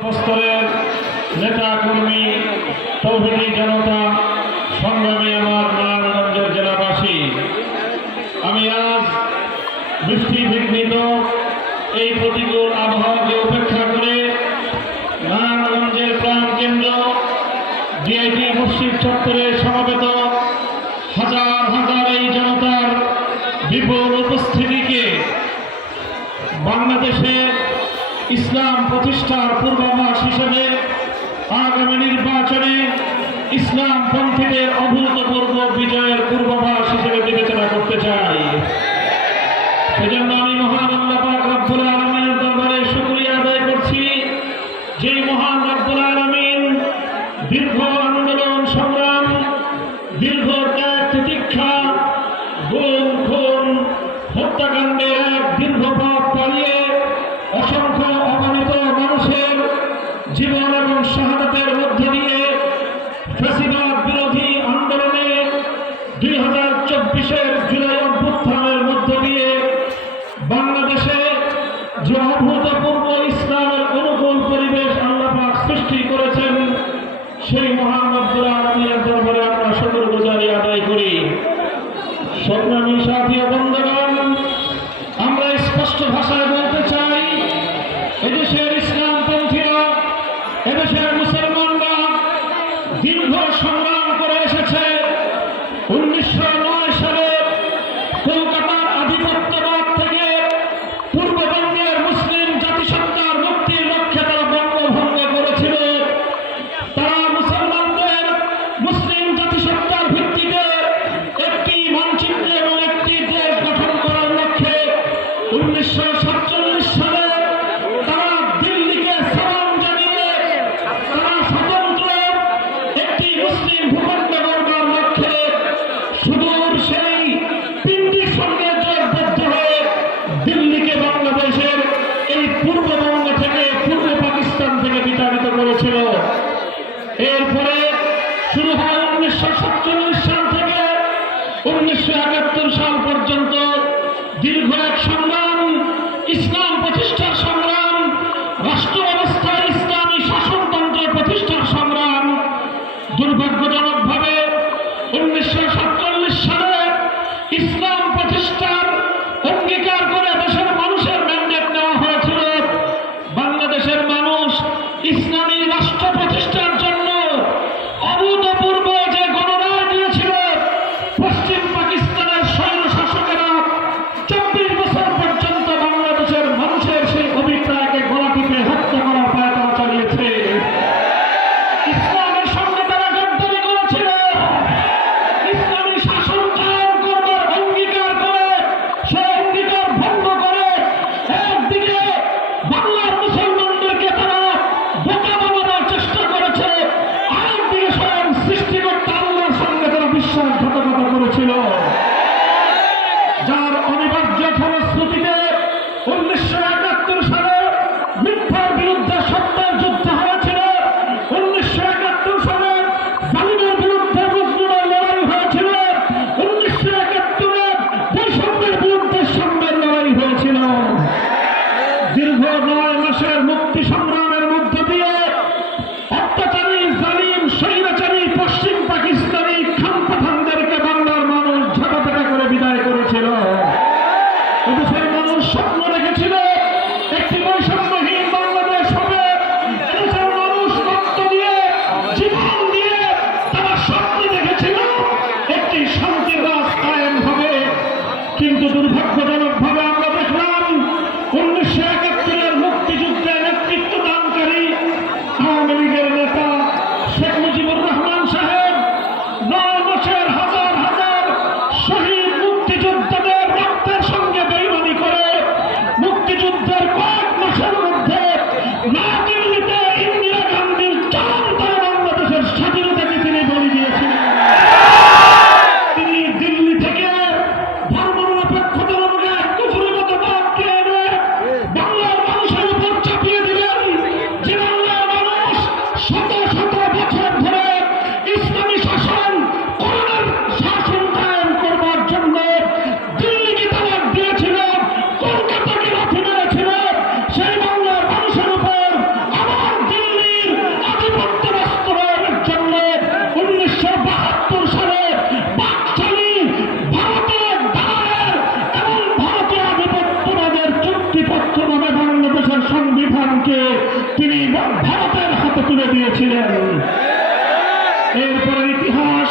স্তরের নেতা কর্মী তৌহিদি জনতা, সংগ্রামী আমার নারায়ণগঞ্জের জেলাবাসী, আমি আজ বৃষ্টি বিঘ্নিত, এই প্রতিকূল আবহাওয়াকে উপেক্ষা করে নারায়ণগঞ্জের প্রাণ কেন্দ্র ডিআইটি মসজিদ চত্বরে সমাবেত হাজার হাজার এই জনতার বিপুল ইসলাম প্রতিষ্ঠার পূর্বাভাস হিসেবে আগামী নির্বাচনে ইসলাম পন্থীদের অভূতপূর্ব বিজয়ের পূর্বাভাস হিসেবে বিবেচনা করতে চাই। সেজন্য আমি মহান আল্লাহ পাক রব্বুল আলমিনের দরবারে শুক্রিয়া আদায় করছি যে মহান রব্বুল আলমিন দীর্ঘ আন্দোলন, সংগ্রাম, দীর্ঘ ত্যাগ প্রতীক্ষা গুম, খুন হত্যাকাণ্ডের এক দীর্ঘ মানুষের জীবন এবং শাহাদাতের মধ্য দিয়ে ফেসিবাদ বিরোধী আন্দোলনে দুই হাজার চব্বিশের জুলাই অভ্যুত্থানের মধ্য দিয়ে বাংলাদেশে যে অভূতপূর্ব ইসলামের অনুকূল পরিবেশ আল্লাপাক সৃষ্টি করেছেন, সেই মহান উনিশশো সাতচল্লিশ সাল থেকে উনিশশো একাত্তর সাল পর্যন্ত দীর্ঘ এক সংগ্রাম পশ্চিম পাকিস্তান দুর্ভাগ্যজনক সংবিধানকে তিনি ভারতের হাতে তুলে দিয়েছিলেন। এরপরে ইতিহাস